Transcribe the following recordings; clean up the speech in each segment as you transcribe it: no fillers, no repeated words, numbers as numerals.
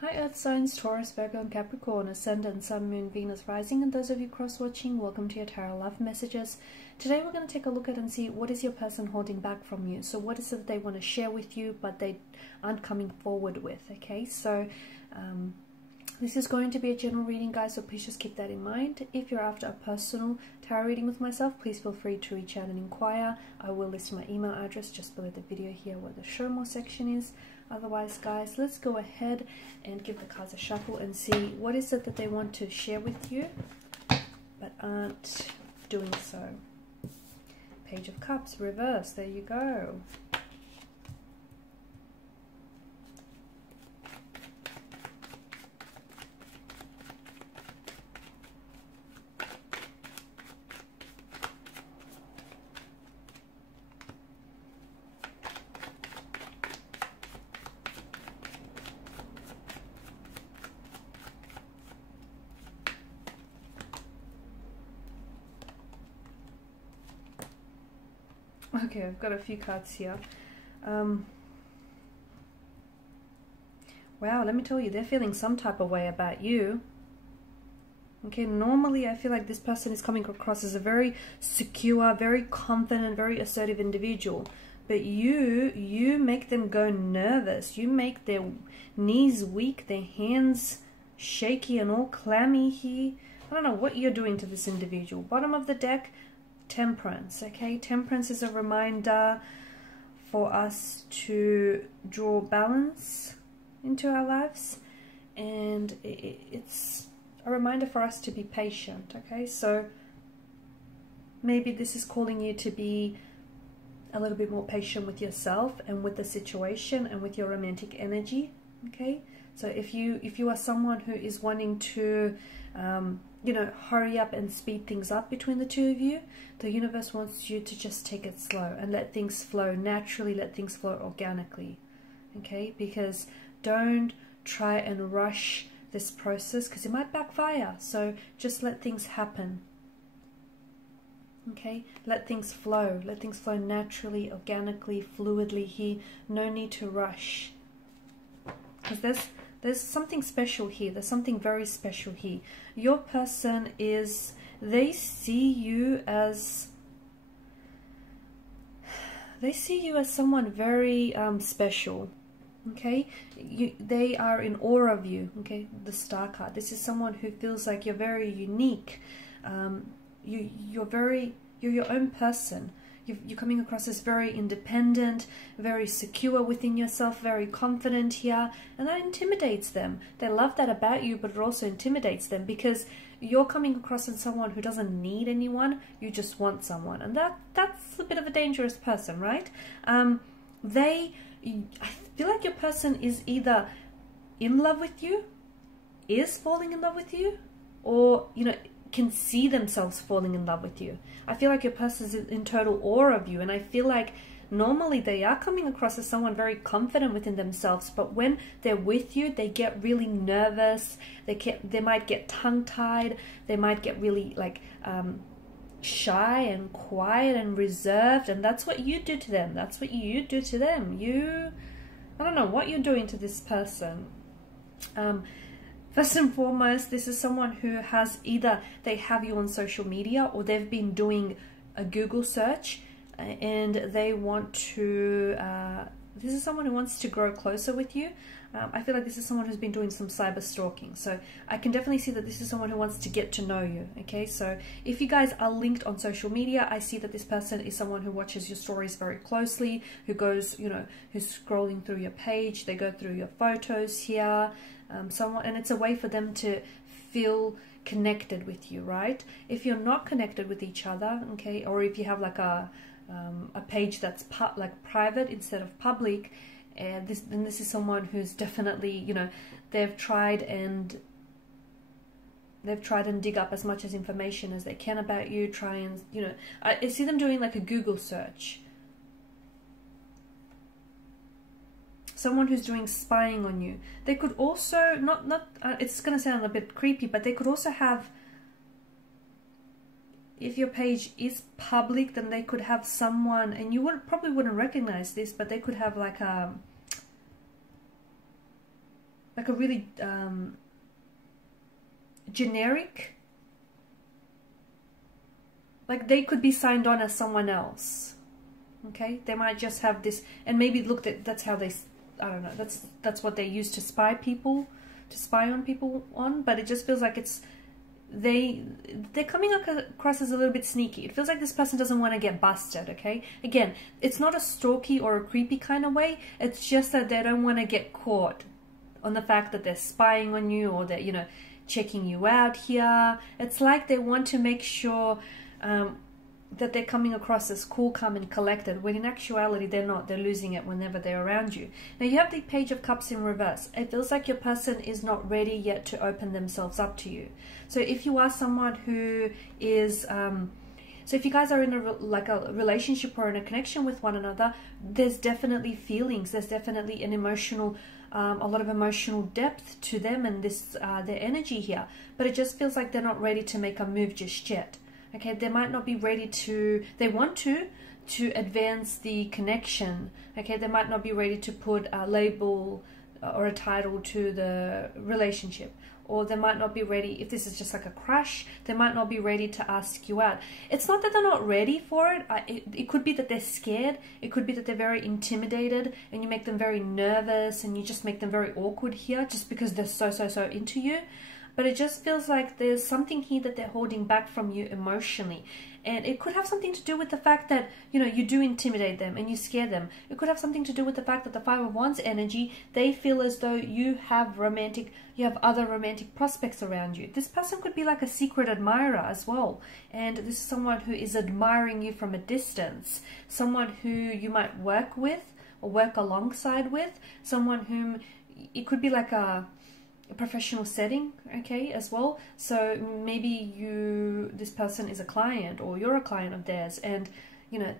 Hi Earth signs, Taurus, Virgo and Capricorn, Ascendant, Sun, Moon, Venus, Rising, and those of you cross-watching, welcome to your Tarot Love Messages. Today we're going to take a look at and see what is your person holding back from you. So what is it they want to share with you but they aren't coming forward with, okay? So this is going to be a general reading, guys, so please just keep that in mind. If you're after a personal tarot reading with myself, please feel free to reach out and inquire. I will list my email address just below the video here where the show more section is. Otherwise, guys, let's go ahead and give the cards a shuffle and see what is it that they want to share with you but aren't doing so. Page of Cups, reverse, there you go. Okay, I've got a few cards here. Wow, let me tell you, they're feeling some type of way about you. Okay, normally I feel like this person is coming across as a very secure, very confident, very assertive individual. But you make them go nervous. You make their knees weak, their hands shaky and all clammy here. I don't know what you're doing to this individual. Bottom of the deck, Temperance. Okay, Temperance is a reminder for us to draw balance into our lives, and it's a reminder for us to be patient. Okay, so maybe this is calling you to be a little bit more patient with yourself and with the situation and with your romantic energy. Okay, so if you are someone who is wanting to you know, hurry up and speed things up between the two of you, the universe wants you to just take it slow and let things flow naturally, let things flow organically. Okay, because don't try and rush this process because it might backfire. So just let things happen. Okay, let things flow naturally, organically, fluidly here. No need to rush, because there's something special here. There's something very special here. Your person is, they see you as someone very special. Okay, they are in awe of you. Okay, the Star card. This is someone who feels like you're very unique. You're your own person. You're coming across as very independent, very secure within yourself, very confident here, and that intimidates them. They love that about you, but it also intimidates them because you're coming across as someone who doesn't need anyone. You just want someone, and that's a bit of a dangerous person, right? I feel like your person is either in love with you, is falling in love with you, or can see themselves falling in love with you. I feel like your person is in total awe of you, and I feel like normally they are coming across as someone very confident within themselves, but when they're with you, they get really nervous. They might get tongue-tied. They might get really shy and quiet and reserved, and that's what you do to them. That's what you do to them. I don't know what you're doing to this person. First and foremost, this is someone who has either they have you on social media or they've been doing a Google search and they want to, this is someone who wants to grow closer with you. I feel like this is someone who's been doing some cyber stalking. So I can definitely see that this is someone who wants to get to know you. Okay, so if you guys are linked on social media, I see that this person is someone who watches your stories very closely, who goes, who's scrolling through your page. They go through your photos here. And it's a way for them to feel connected with you, right? If you're not connected with each other, okay, or if you have like a page that's private instead of public, and this is someone who's definitely, they've tried and dig up as much as information as they can about you. I see them doing like a Google search. Someone who's doing spying on you. They could also it's going to sound a bit creepy, but they could also have, if your page is public, then they could have someone, and you probably wouldn't recognize this, but they could have like like a really generic, like they could be signed on as someone else. Okay, they might just have this, and maybe look, that's how they, I don't know, that's what they use to spy on people on. But it just feels like it's they're coming across as a little bit sneaky. It feels like this person doesn't want to get busted. Okay, again, it's not a stalky or a creepy kind of way. It's just that they don't want to get caught on the fact that they're spying on you, or that, you know, checking you out here. It's like they want to make sure that they're coming across as cool, calm and collected, when in actuality they're not. They're losing it whenever they're around you. Now you have the Page of Cups in reverse. It feels like your person is not ready yet to open themselves up to you. So if you are someone who is so if you guys are in a relationship or in a connection with one another, there's definitely feelings, there's definitely an emotional a lot of emotional depth to them and this their energy here. But it just feels like they're not ready to make a move just yet. Okay, they might not be ready to, they want to advance the connection. Okay, they might not be ready to put a label or a title to the relationship. Or they might not be ready, if this is just like a crush, they might not be ready to ask you out. It's not that they're not ready for it. It could be that they're scared. It could be that they're very intimidated and you make them very nervous and you just make them very awkward here just because they're so into you. But it just feels like there's something here that they're holding back from you emotionally. And it could have something to do with the fact that, you know, you do intimidate them and you scare them. It could have something to do with the fact that the Five of Wands energy, they feel as though you have other romantic prospects around you. This person could be like a secret admirer as well. And this is someone who is admiring you from a distance. Someone who you might work with or work alongside with. Someone whom, it could be like a professional setting, okay, as well. So maybe this person is a client or you're a client of theirs, and you know,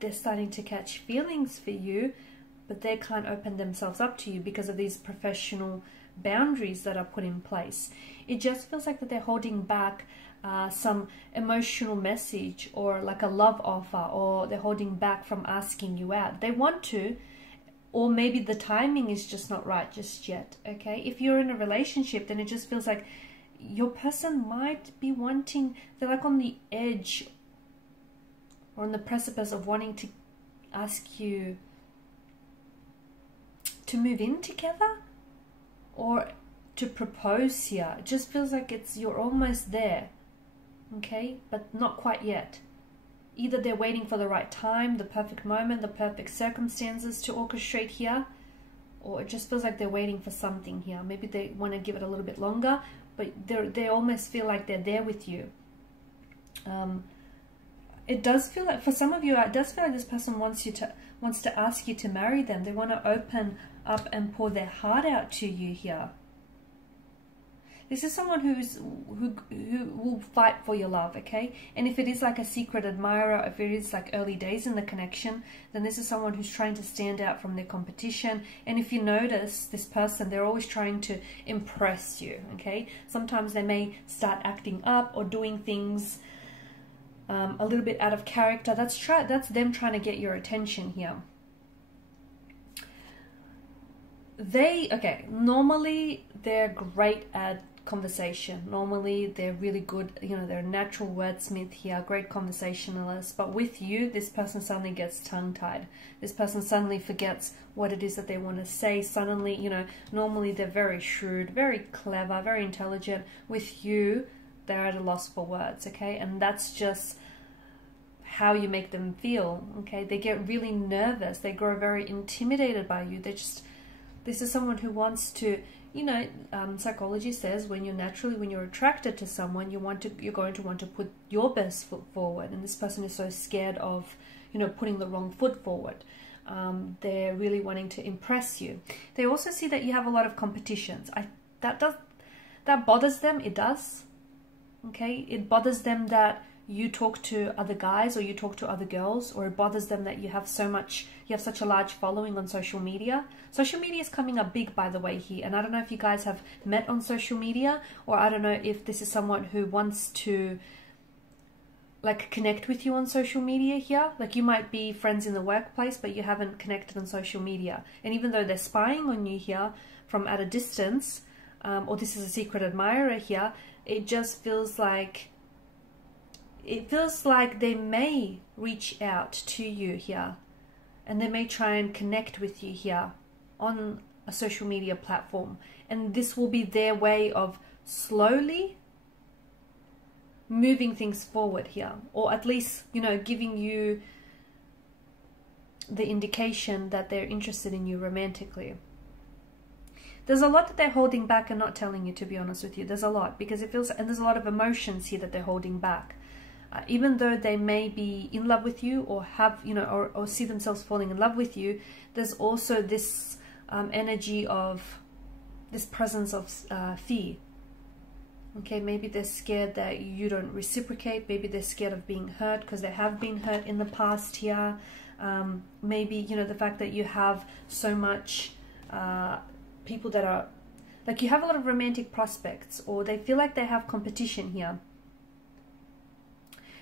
they're starting to catch feelings for you, but they can't open themselves up to you because of these professional boundaries that are put in place. It just feels like that they're holding back some emotional message or like a love offer, or they're holding back from asking you out. They want to, or maybe the timing is just not right just yet. Okay, if you're in a relationship, then it just feels like your person might be wanting, they're like on the edge or on the precipice of wanting to ask you to move in together or to propose here. It just feels like you're almost there, okay, but not quite yet. Either they're waiting for the right time, the perfect moment, the perfect circumstances to orchestrate here, or it just feels like they're waiting for something here. Maybe they want to give it a little bit longer, but they almost feel like they're there with you. It does feel like, for some of you, it does feel like this person wants to ask you to marry them. They want to open up and pour their heart out to you here. This is someone who will fight for your love, okay? And if it is like a secret admirer, if it is like early days in the connection, then this is someone who's trying to stand out from their competition. And if you notice this person, they're always trying to impress you, okay? Sometimes they may start acting up or doing things a little bit out of character. That's them trying to get your attention here. Normally they're great at conversation. Normally they're really good, you know, they're a natural wordsmith here, great conversationalist. But with you, this person suddenly gets tongue-tied. This person suddenly forgets what it is that they want to say. Suddenly, you know, normally they're very shrewd, very clever, very intelligent. With you, they're at a loss for words, okay? And that's just how you make them feel, okay? They get really nervous. They grow very intimidated by you. This is someone who wants to, you know, psychology says when you're attracted to someone, you're going to want to put your best foot forward. And this person is so scared of, you know, putting the wrong foot forward. They're really wanting to impress you. They also see that you have a lot of competitions. That bothers them. It does. Okay, it bothers them that you talk to other guys or you talk to other girls, or it bothers them that you have such a large following on social media. Social media is coming up big, by the way, here. And I don't know if you guys have met on social media, or I don't know if this is someone who wants to like connect with you on social media here. Like you might be friends in the workplace, but you haven't connected on social media. And even though they're spying on you here from at a distance, or this is a secret admirer here, it just feels like, they may reach out to you here, and they may try and connect with you here on a social media platform. And this will be their way of slowly moving things forward here, or at least, you know, giving you the indication that they're interested in you romantically. There's a lot that they're holding back and not telling you, to be honest with you. There's a lot, because it feels, and there's a lot of emotions here that they're holding back. Even though they may be in love with you, or have, you know, or see themselves falling in love with you, there's also this energy of, this presence of fear. Okay, maybe they're scared that you don't reciprocate. Maybe they're scared of being hurt, because they have been hurt in the past here. Maybe, you know, the fact that you have so much people that are, like, you have a lot of romantic prospects, or they feel like they have competition here.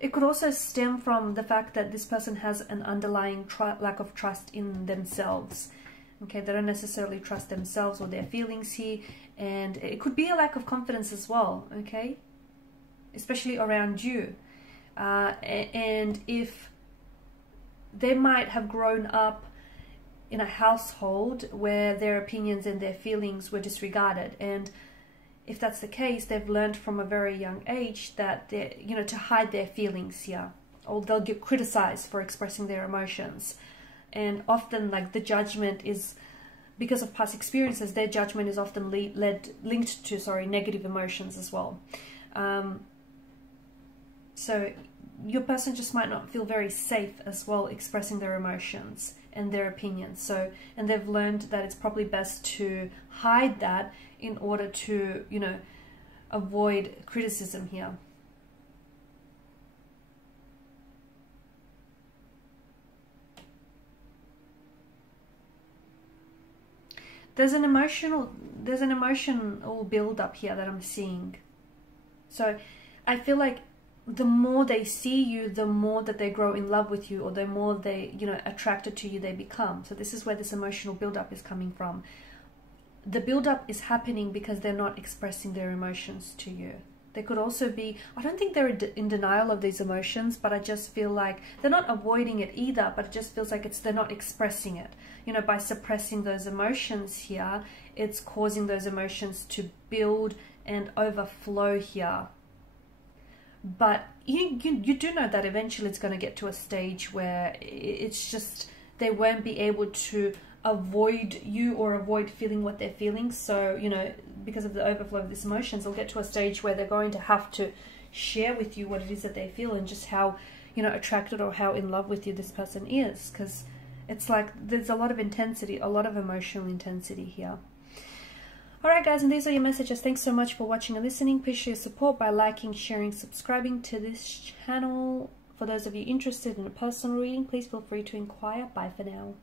It could also stem from the fact that this person has an underlying lack of trust in themselves. Okay, they don't necessarily trust themselves or their feelings here, and it could be a lack of confidence as well, okay, especially around you. And if they might have grown up in a household where their opinions and their feelings were disregarded, and if that's the case, they've learned from a very young age that they're, you know, to hide their feelings here, or they'll get criticized for expressing their emotions. And often, like, the judgment is, because of past experiences, their judgment is often linked to negative emotions as well. So your person just might not feel very safe as well expressing their emotions and their opinions. So, and they've learned that it's probably best to hide that in order to, you know, avoid criticism here. There's an emotional build up here that I'm seeing. So I feel like the more they see you, the more that they grow in love with you, or the more they, you know, attracted to you they become. So this is where this emotional build up is coming from. The build up is happening because they're not expressing their emotions to you. They could also be, I don't think they're in denial of these emotions, but I just feel like they're not avoiding it either, but it just feels like they're not expressing it. You know, by suppressing those emotions here, it's causing those emotions to build and overflow here. But you do know that eventually it's going to get to a stage where it's just, they won't be able to avoid you or avoid feeling what they're feeling. So, you know, because of the overflow of these emotions, they'll get to a stage where they're going to have to share with you what it is that they feel, and just how, you know, attracted or how in love with you this person is. Because it's like there's a lot of intensity, a lot of emotional intensity here. Alright guys, and these are your messages. Thanks so much for watching and listening. Please show your support by liking, sharing, subscribing to this channel. For those of you interested in a personal reading, please feel free to inquire. Bye for now.